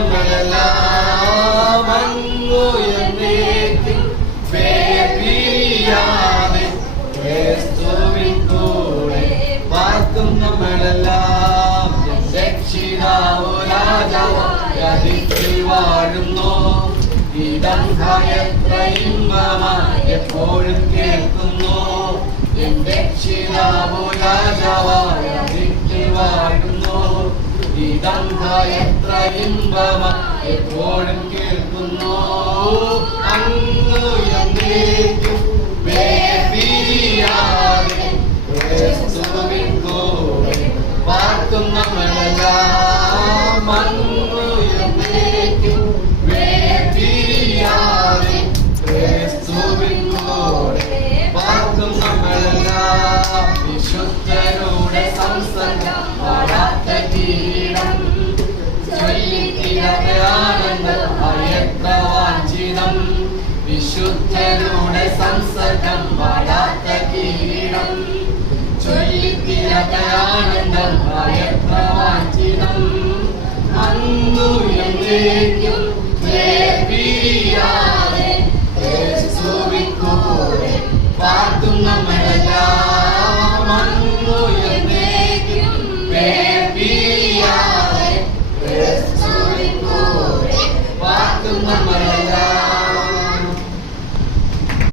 നമ്മളെല്ലാം അങ്ങുയർന്നേക്കും വേർപിരിയാതെ ക്രിസ്തുവിൻ കൂടെ പാർക്കും നമ്മളെല്ലാം. രക്ഷിതാവോ രാജാവായ ദിക്കിൽ വാഴുന്നു, ഇടം എത്ര ഇമ്പമായി എപ്പോഴും കേൾക്കുന്നു. എൻ രക്ഷിതാവോ രാജാവായ ദിക്കിൽ വാഴുന്നു, ഇടം എത്ര ഇമ്പമായി എപ്പോഴും കേൾക്കുന്നു. അങ്ങുയർന്നേക്കും വേർപിരിയാതെ ക്രിസ്തുവിൻ കൂടെ പാർക്കും നമ്മളെല്ലാം. അങ്ങുയർന്നേക്കും വേർപിരിയാതെ ക്രിസ്തുവിൻ കൂടെ പാർക്കും നമ്മളെല്ലാം. വിശുദ്ധരുടെ സംസർഗം വാടാത്ത കിരീടം ചൊല്ലിത്തീരാത്ത ആനന്ദം എത്ര വാഞ്ചിതം. വിശുദ്ധരുടെ സംസർഗം വാടാത്ത കിരീടം ചൊല്ലിത്തീരാത്ത ആനന്ദം എത്ര വാഞ്ചിതം. അങ്ങുയർന്നേക്കും